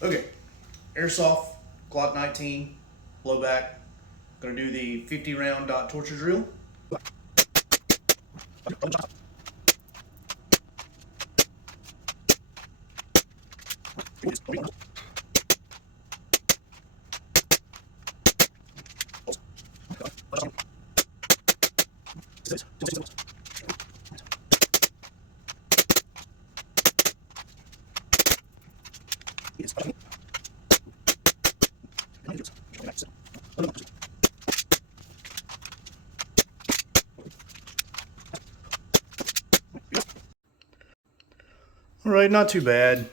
Okay, Airsoft Glock 19 blowback. Gonna do the 50 round dot torture drill. All right, not too bad.